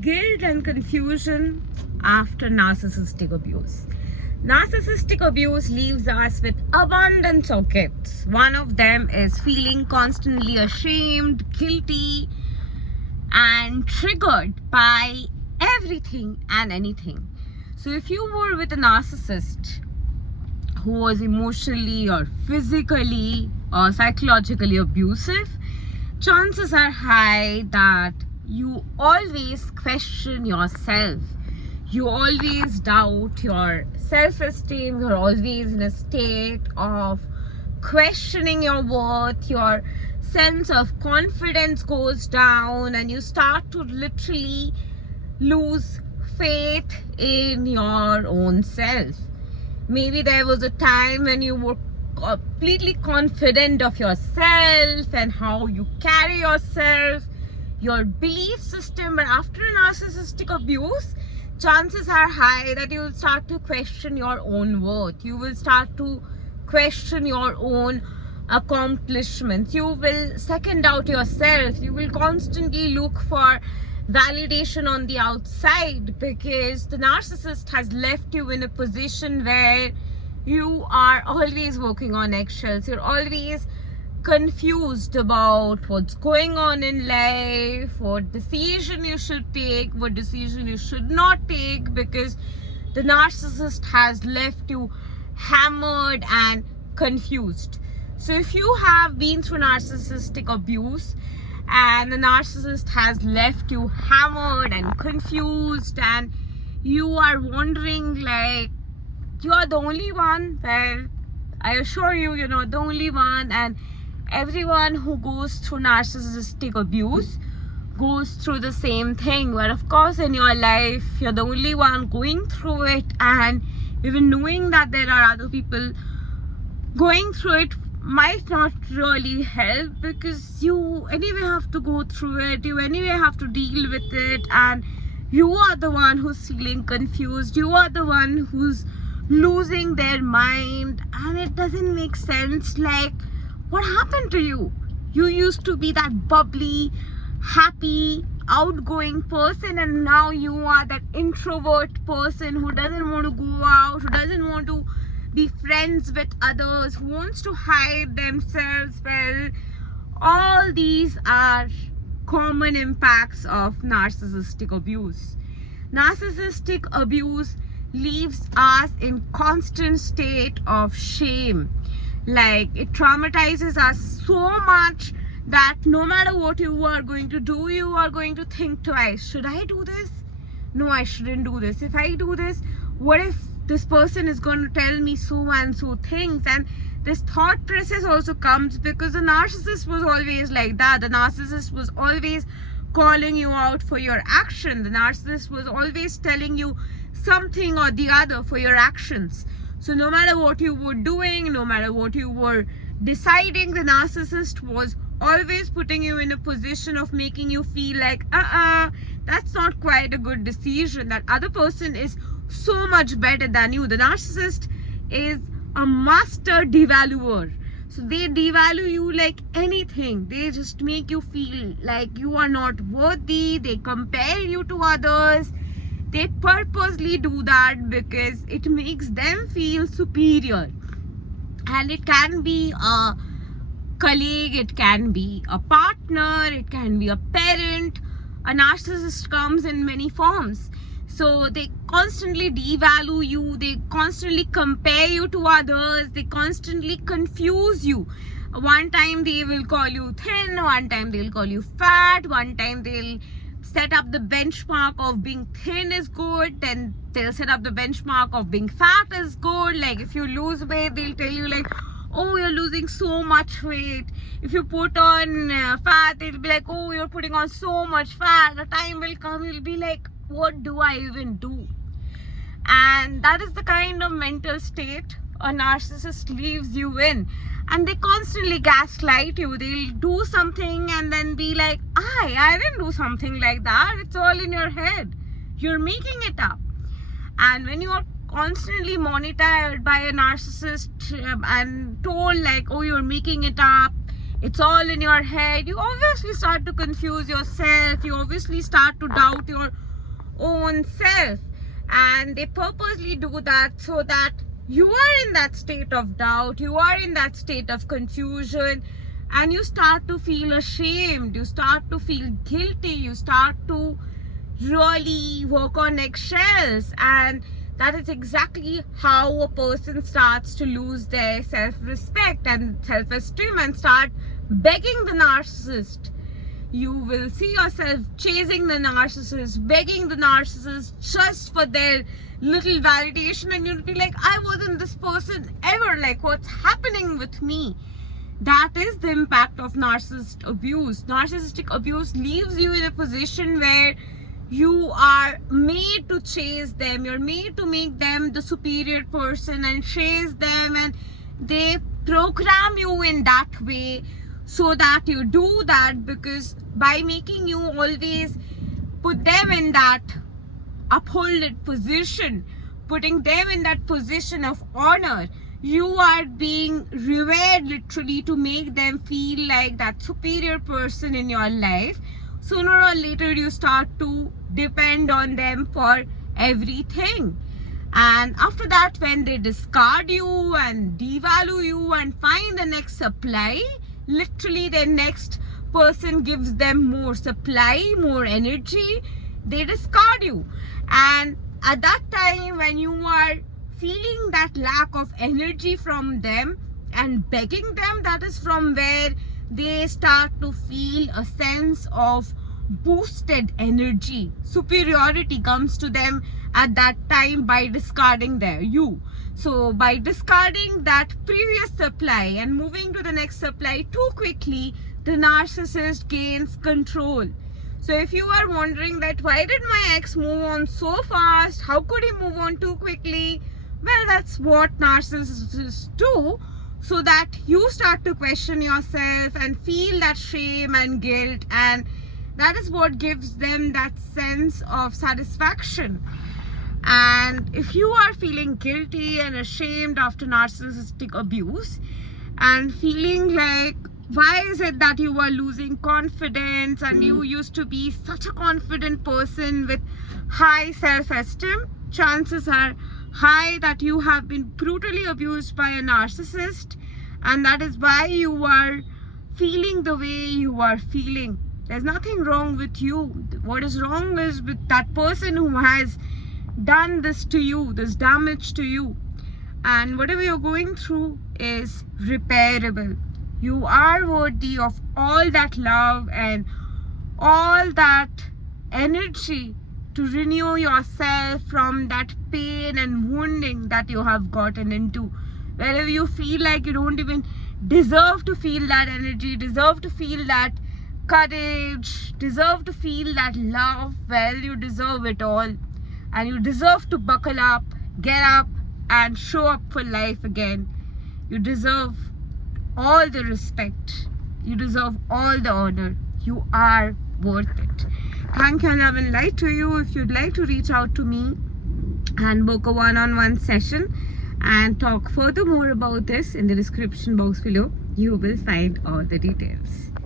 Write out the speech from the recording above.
Guilt and confusion after narcissistic abuse. Narcissistic abuse leaves us with abundance of gifts. One of them is feeling constantly ashamed, guilty, and triggered by everything and anything. So, if you were with a narcissist who was emotionally or physically or psychologically abusive, chances are high that you always question yourself. You always doubt your self esteem. You're always in a state of questioning your worth. Your sense of confidence goes down, and you start to literally lose faith in your own self. Maybe there was a time when you were completely confident of yourself and how you carry yourself, your belief system, but after a narcissistic abuse, chances are high that you will start to question your own worth. You will start to question your own accomplishments. You will second doubt yourself. You will constantly look for validation on the outside because the narcissist has left you in a position where you are always walking on eggshells. You're always confused about what's going on in life, what decision you should take, what decision you should not take, because the narcissist has left you hammered and confused. So if you have been through narcissistic abuse and the narcissist has left you hammered and confused and you are wondering like you're the only one, well, I assure you, you're not the only one, and everyone who goes through narcissistic abuse goes through the same thing. But of course, in your life, you're the only one going through it, and even knowing that there are other people going through it might not really help, because you anyway have to go through it, you anyway have to deal with it, and you are the one who's feeling confused, you are the one who's losing their mind, and it doesn't make sense. Like, what happened to you? You used to be that bubbly, happy, outgoing person, and now you are that introvert person who doesn't want to go out, who doesn't want to be friends with others, who wants to hide themselves. Well, all these are common impacts of narcissistic abuse. Narcissistic abuse leaves us in constant state of shame. Like, it traumatizes us so much that no matter what you are going to do, you are going to think twice. Should I do this? No, I shouldn't do this. If I do this, what if this person is going to tell me so and so things? And this thought process also comes because the narcissist was always like that. The narcissist was always calling you out for your action. The narcissist was always telling you something or the other for your actions. So no matter what you were doing, no matter what you were deciding, the narcissist was always putting you in a position of making you feel like, that's not quite a good decision. That other person is so much better than you. The narcissist is a master devaluer. So they devalue you like anything. They just make you feel like you are not worthy. They compare you to others. They purposely do that because it makes them feel superior. And it can be a colleague, it can be a partner, it can be a parent. A narcissist comes in many forms. So they constantly devalue you, they constantly compare you to others, they constantly confuse you. One time they will call you thin, one time they'll call you fat, one time they'll set up the benchmark of being thin is good, then they'll set up the benchmark of being fat is good. Like, if you lose weight, they'll tell you like, oh, you're losing so much weight. If you put on fat, they'll be like, oh, you're putting on so much fat. The time will come, you'll be like, what do I even do? And that is the kind of mental state a narcissist leaves you in. And they constantly gaslight you. They'll do something and then be like, I didn't do something like that. It's all in your head. You're making it up. And when you are constantly monitored by a narcissist and told like, oh, you're making it up, it's all in your head, you obviously start to confuse yourself. You obviously start to doubt your own self, and they purposely do that so that you are in that state of doubt, you are in that state of confusion, and you start to feel ashamed, you start to feel guilty, you start to really work on eggshells. And that is exactly how a person starts to lose their self-respect and self-esteem and start begging the narcissist. You will see yourself chasing the narcissist, begging the narcissist just for their little validation, and you'll be like, I wasn't this person ever, like what's happening with me? That is the impact of narcissist abuse. Narcissistic abuse leaves you in a position where you are made to chase them, you're made to make them the superior person and chase them, and they program you in that way so that you do that, because by making you always put them in that upholded position, putting them in that position of honor, you are being revered literally to make them feel like that superior person in your life. Sooner or later you start to depend on them for everything, and after that, when they discard you and devalue you and find the next supply, literally the next person gives them more supply, more energy, they discard you. And at that time, when you are feeling that lack of energy from them and begging them, that is from where they start to feel a sense of boosted energy. Superiority comes to them at that time by discarding you. So by discarding that previous supply and moving to the next supply too quickly, the narcissist gains control. So if you are wondering that why did my ex move on so fast, how could he move on too quickly, well, that's what narcissists do, so that you start to question yourself and feel that shame and guilt, and that is what gives them that sense of satisfaction. And if you are feeling guilty and ashamed after narcissistic abuse and feeling like, why is it that you are losing confidence, and you used to be such a confident person with high self-esteem, chances are high that you have been brutally abused by a narcissist, and that is why you are feeling the way you are feeling. There's nothing wrong with you. What is wrong is with that person who has done this to you, this damage to you. And whatever you're going through is repairable. You are worthy of all that love and all that energy to renew yourself from that pain and wounding that you have gotten into. Wherever you feel like you don't even deserve to feel that energy, deserve to feel that courage, deserve to feel that love, well, you deserve it all. And you deserve to buckle up, get up, and show up for life again. You deserve all the respect. You deserve all the honor. You are worth it. Thank you, love and light to you. If you'd like to reach out to me and book a one-on-one session and talk furthermore about this, in the description box below, you will find all the details.